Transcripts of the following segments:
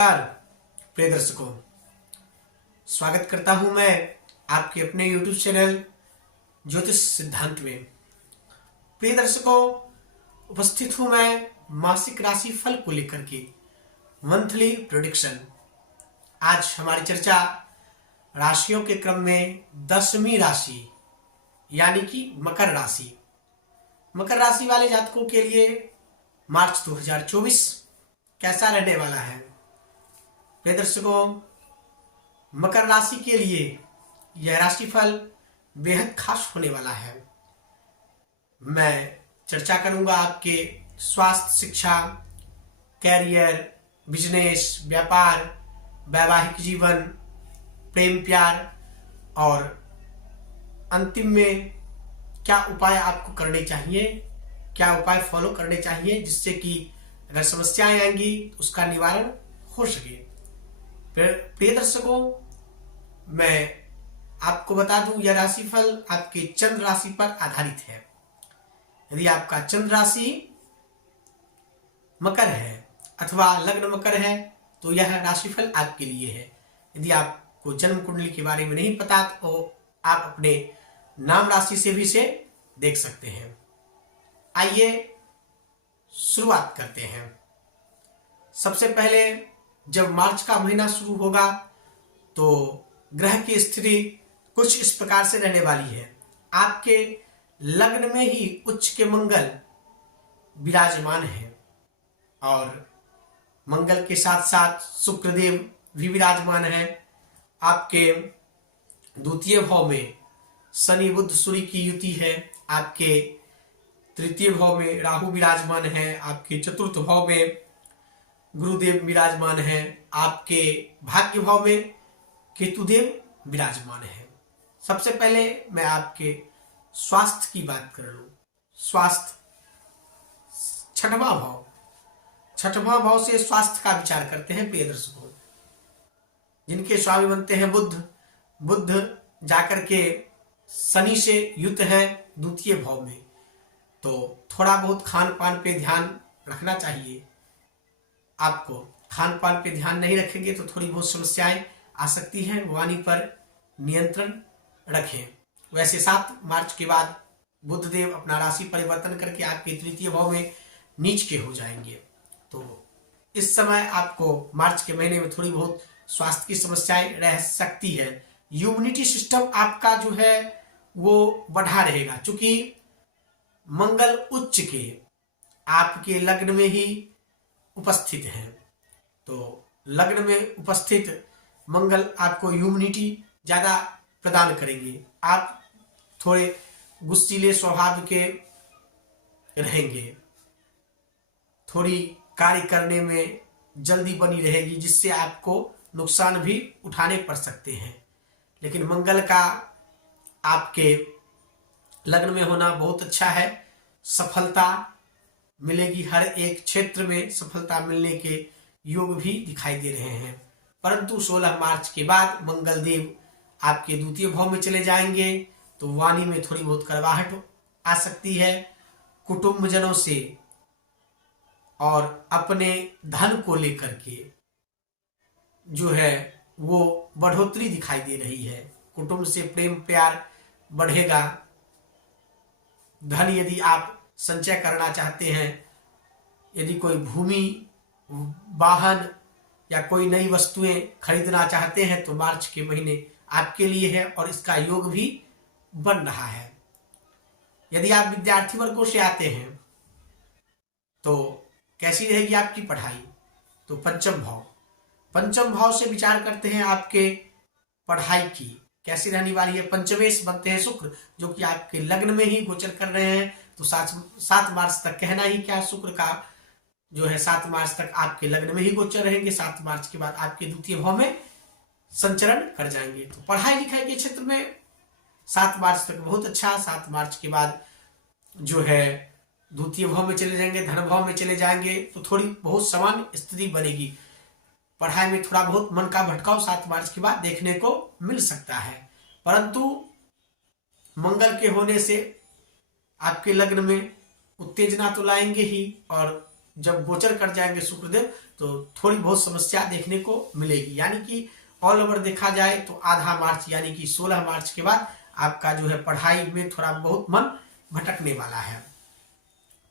नमस्कार प्रिय दर्शकों, स्वागत करता हूं मैं आपके अपने YouTube चैनल ज्योतिष सिद्धांत में। प्रिय दर्शकों, उपस्थित हूं मैं मासिक राशि फल को लेकर के मंथली प्रेडिक्शन। आज हमारी चर्चा राशियों के क्रम में 10वीं राशि यानी कि मकर राशि। मकर राशि वाले जातकों के लिए मार्च 2024 कैसा रहने वाला है। प्रिय दर्शकों, मकर राशि के लिए यह राशिफल बेहद खास होने वाला है। मैं चर्चा करूंगा आपके स्वास्थ्य, शिक्षा, कैरियर, बिजनेस, व्यापार, वैवाहिक जीवन, प्रेम प्यार और अंतिम में क्या उपाय आपको करने चाहिए, क्या उपाय फॉलो करने चाहिए जिससे कि अगर समस्याएं आएंगी तो उसका निवारण हो सके। प्रिय दर्शकों, मैं आपको बता दूं यह राशिफल आपके चंद्र राशि पर आधारित है। यदि आपका चंद्र राशि मकर है अथवा लग्न मकर है तो यह राशिफल आपके लिए है। यदि आपको जन्म कुंडली के बारे में नहीं पता तो आप अपने नाम राशि से भी इसे देख सकते हैं। आइए शुरुआत करते हैं। सबसे पहले जब मार्च का महीना शुरू होगा तो ग्रह की स्थिति कुछ इस प्रकार से रहने वाली है। आपके लग्न में ही उच्च के मंगल विराजमान है और मंगल के साथ साथ शुक्रदेव भी विराजमान है। आपके द्वितीय भाव में शनि बुध सूर्य की युति है। आपके तृतीय भाव में राहु विराजमान है। आपके चतुर्थ भाव में गुरुदेव विराजमान है। आपके भाग्य भाव में केतुदेव विराजमान है। सबसे पहले मैं आपके स्वास्थ्य की बात कर लूं। स्वास्थ्य छठवां भाव से स्वास्थ्य का विचार करते हैं। प्रिय दर्शकों, जिनके स्वामी बनते हैं बुध जाकर के शनि से युक्त है द्वितीय भाव में, तो थोड़ा बहुत खान पान पे ध्यान रखना चाहिए। आपको खान पान पे ध्यान नहीं रखेंगे तो थोड़ी बहुत समस्याएं आ सकती हैं। वाणी पर नियंत्रण रखें। वैसे 7 मार्च के बाद बुधदेव अपना राशि परिवर्तन करके आपके तृतीय भाव में नीच के हो जाएंगे, तो इस समय आपको मार्च के महीने में थोड़ी बहुत स्वास्थ्य की समस्याएं रह सकती है। इम्यूनिटी सिस्टम आपका जो है वो बढ़ा रहेगा, क्योंकि मंगल उच्च के आपके लग्न में ही उपस्थित है। तो लग्न में उपस्थित मंगल आपको इम्यूनिटी ज्यादा प्रदान करेंगे। आप थोड़े गुस्सीले स्वभाव के रहेंगे। थोड़ी कार्य करने में जल्दी बनी रहेगी जिससे आपको नुकसान भी उठाने पड़ सकते हैं। लेकिन मंगल का आपके लग्न में होना बहुत अच्छा है। सफलता मिलेगी, हर एक क्षेत्र में सफलता मिलने के योग भी दिखाई दे रहे हैं। परंतु 16 मार्च के बाद मंगल देव आपके द्वितीय भाव में चले जाएंगे तो वाणी में थोड़ी बहुत कड़वाहट आ सकती है। कुटुंबजनों से और अपने धन को लेकर के जो है वो बढ़ोतरी दिखाई दे रही है। कुटुंब से प्रेम प्यार बढ़ेगा। धन यदि आप संचय करना चाहते हैं, यदि कोई भूमि, वाहन या कोई नई वस्तुएं खरीदना चाहते हैं तो मार्च के महीने आपके लिए है और इसका योग भी बन रहा है। यदि आप विद्यार्थी वर्गों से आते हैं तो कैसी रहेगी आपकी पढ़ाई, तो पंचम भाव से विचार करते हैं आपके पढ़ाई की कैसी रहने वाली है। पंचमेश बनते हैं शुक्र, जो कि आपके लग्न में ही गोचर कर रहे हैं। तो 7 मार्च तक कहना ही क्या, शुक्र का जो है 7 मार्च तक आपके लग्न में ही गोचर रहेंगे। 7 मार्च के बाद आपके द्वितीय भाव में संचरण कर जाएंगे। तो पढ़ाई लिखाई के क्षेत्र में 7 मार्च तक बहुत अच्छा। 7 मार्च के बाद जो है द्वितीय भाव में चले जाएंगे, धन भाव में चले जाएंगे, तो थोड़ी बहुत सामान्य स्थिति बनेगी। पढ़ाई में थोड़ा बहुत मन का भटकाव 7 मार्च के बाद देखने को मिल सकता है। परंतु मंगल के होने से आपके लग्न में उत्तेजना तो लाएंगे ही और जब गोचर कर जाएंगे शुक्रदेव तो थोड़ी बहुत समस्या देखने को मिलेगी। यानी कि ऑल ओवर देखा जाए तो आधा मार्च यानी कि 16 मार्च के बाद आपका जो है पढ़ाई में थोड़ा बहुत मन भटकने वाला है।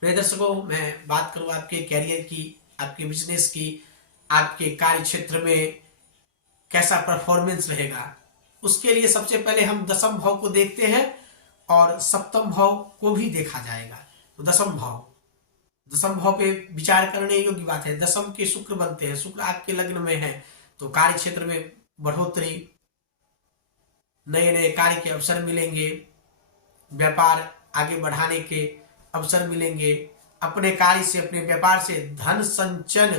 प्रिय दर्शकों, मैं बात करूं आपके कैरियर की, आपके बिजनेस की, आपके कार्य क्षेत्र में कैसा परफॉर्मेंस रहेगा, उसके लिए सबसे पहले हम दसम भाव को देखते हैं और सप्तम भाव को भी देखा जाएगा। तो दसम भाव पे विचार करने योग्य बात है। दसम के शुक्र बनते हैं, शुक्र आपके लग्न में है तो कार्य क्षेत्र में बढ़ोतरी, नए नए कार्य के अवसर मिलेंगे, व्यापार आगे बढ़ाने के अवसर मिलेंगे, अपने कार्य से अपने व्यापार से धन संचयन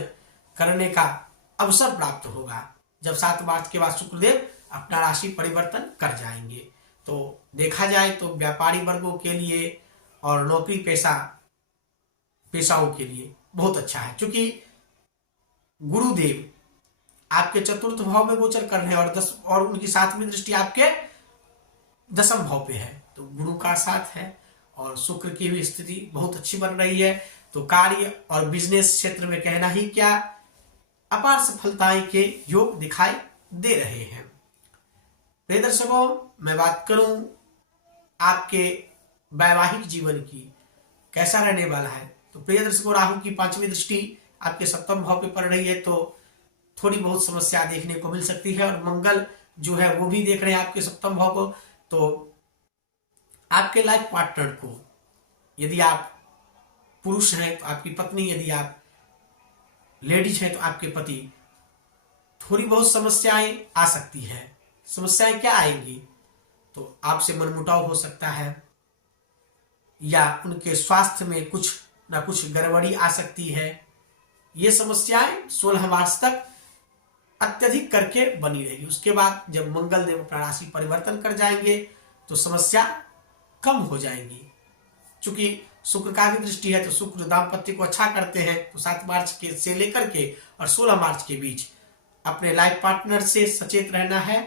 करने का अवसर प्राप्त होगा जब 7 मार्च के बाद शुक्रदेव अपना राशि परिवर्तन कर जाएंगे। तो देखा जाए तो व्यापारी वर्गों के लिए और नौकरी पेशाओं के लिए बहुत अच्छा है, क्योंकि गुरुदेव आपके चतुर्थ भाव में गोचर कर रहे हैं और उनकी 7वीं दृष्टि आपके दसम भाव पे है। तो गुरु का साथ है और शुक्र की भी स्थिति बहुत अच्छी बन रही है। तो कार्य और बिजनेस क्षेत्र में कहना ही क्या, अपार सफलताएं के योग दिखाई दे रहे हैं। प्रिय दर्शकों, मैं बात करूं आपके वैवाहिक जीवन की, कैसा रहने वाला है। तो प्रिय दर्शकों, राहु की 5वीं दृष्टि आपके सप्तम भाव पे पड़ रही है तो थोड़ी बहुत समस्या देखने को मिल सकती है। और मंगल जो है वो भी देख रहे हैं आपके सप्तम भाव को। तो आपके लाइफ पार्टनर को, यदि आप पुरुष हैं तो आपकी पत्नी, यदि आप लेडीज हैं तो आपके पति, थोड़ी बहुत समस्याएं आ सकती है। समस्याएं क्या आएंगी, तो आपसे मनमुटाव हो सकता है या उनके स्वास्थ्य में कुछ ना कुछ गड़बड़ी आ सकती है। ये समस्याएं 16 मार्च तक अत्यधिक करके बनी रहेगी। उसके बाद जब मंगल देव अपना राशि परिवर्तन कर जाएंगे तो समस्या कम हो जाएंगी। चूंकि शुक्र का भी दृष्टि है तो शुक्र दाम्पत्य को अच्छा करते हैं। तो 7 मार्च के से लेकर के और 16 मार्च के बीच अपने लाइफ पार्टनर से सचेत रहना है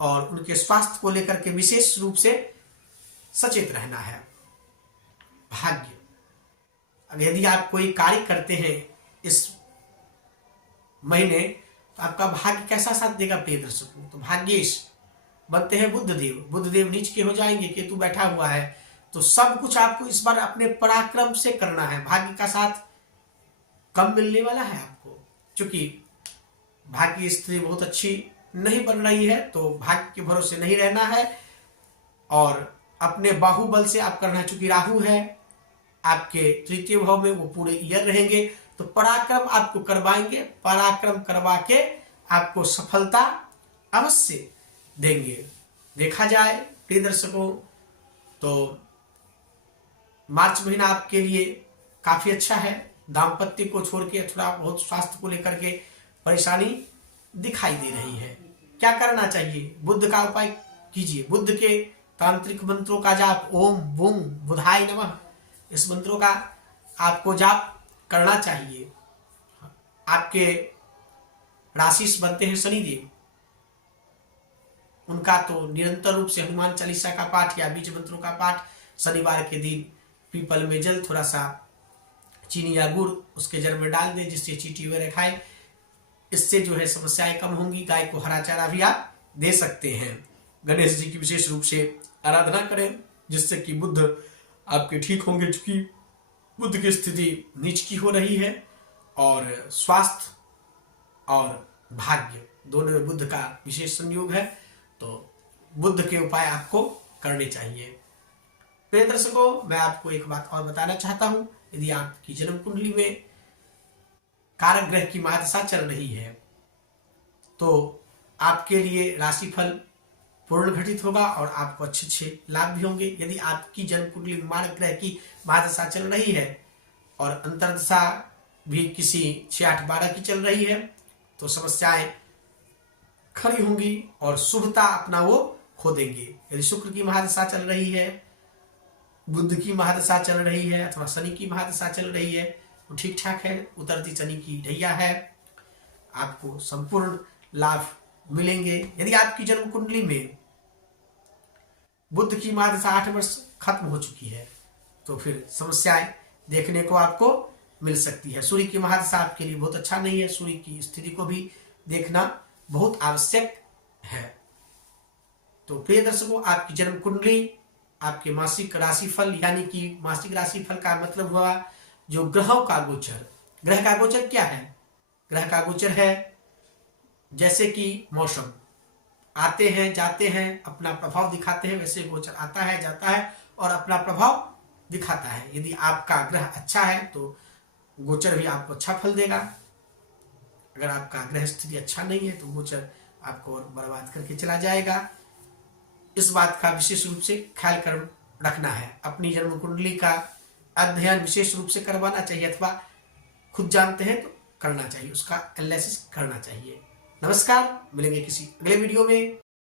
और उनके स्वास्थ्य को लेकर के विशेष रूप से सचेत रहना है। भाग्य, यदि आप कोई कार्य करते हैं इस महीने तो आपका भाग्य कैसा साथ देगा प्रिय दर्शकों, तो भाग्येश बनते हैं बुध देव नीच के हो जाएंगे, केतु बैठा हुआ है। तो सब कुछ आपको इस बार अपने पराक्रम से करना है। भाग्य का साथ कम मिलने वाला है आपको, क्योंकि भाग्य की स्थिति बहुत अच्छी नहीं बन रही है। तो भाग्य के भरोसे नहीं रहना है और अपने बाहुबल से आप करना है। चूंकि राहु है आपके तृतीय भाव में, वो पूरे ईयर रहेंगे तो पराक्रम आपको करवाएंगे। पराक्रम करवा के आपको सफलता अवश्य देंगे। देखा जाए प्रिय दर्शकों तो मार्च महीना आपके लिए काफी अच्छा है। दाम्पत्य को छोड़ के थोड़ा बहुत स्वास्थ्य को लेकर के परेशानी दिखाई दे रही है। क्या करना चाहिए, बुध का उपाय कीजिए। बुध के तांत्रिक मंत्रों का जाप, ओम बूम बुधाय नमः, इस मंत्रों का आपको जाप करना चाहिए। आपके राशि बनते हैं शनिदेव, उनका तो निरंतर रूप से हनुमान चालीसा का पाठ या बीज मंत्रों का पाठ, शनिवार के दिन पीपल में जल, थोड़ा सा चीनी या गुड़ उसके जल में डाल दें जिससे चींटी वगैरह खाए। इससे जो है समस्याएं कम होंगी। गाय को हरा चारा भी आप दे सकते हैं। गणेश जी की विशेष रूप से आराधना करें जिससे कि बुध आपके ठीक होंगे। चूंकि बुध की स्थिति नीच की हो रही है और स्वास्थ्य और भाग्य दोनों में बुध का विशेष संयोग है, तो बुध के उपाय आपको करने चाहिए। प्रिय दर्शकों, मैं आपको एक बात और बताना चाहता हूं। यदि आपकी जन्म कुंडली में कारक ग्रह की महादशा चल रही है तो आपके लिए राशिफल पूर्ण घटित होगा और आपको अच्छे लाभ भी होंगे। यदि आपकी जन्म कुंडली में मारक ग्रह की महादशा चल रही है और अंतर्दशा भी किसी 6-8-12 की चल रही है तो समस्याएं खड़ी होंगी और शुभता अपना वो खो देंगे। यदि शुक्र की महादशा चल रही है, बुध की महादशा चल रही है अथवा शनि की महादशा चल रही है तो ठीक ठाक है। उतरती शनि की ढैया है, आपको संपूर्ण लाभ मिलेंगे। यदि आपकी जन्म कुंडली में बुध की महादशा 8 वर्ष खत्म हो चुकी है तो फिर समस्याएं देखने को आपको मिल सकती है। सूर्य की महादशा आपके लिए बहुत अच्छा नहीं है, सूर्य की स्थिति को भी देखना बहुत आवश्यक है। तो प्रिय दर्शकों, आपकी जन्म कुंडली, आपके मासिक राशिफल, यानी कि मासिक राशिफल का मतलब हुआ जो ग्रहों का गोचर। ग्रह का गोचर क्या है? ग्रह का गोचर है जैसे कि मौसम, आते हैं जाते हैं, अपना प्रभाव दिखाते हैं, वैसे गोचर आता है जाता है और अपना प्रभाव दिखाता है। यदि आपका ग्रह अच्छा है तो गोचर भी आपको अच्छा फल देगा, अगर आपका ग्रह स्थिति अच्छा नहीं है तो गोचर आपको और बर्बाद करके चला जाएगा। इस बात का विशेष रूप से ख्याल कर रखना है। अपनी जन्म कुंडली का अध्ययन विशेष रूप से करवाना चाहिए, अथवा खुद जानते हैं तो करना चाहिए, उसका एनालिसिस करना चाहिए। नमस्कार, मिलेंगे किसी अगले वीडियो में।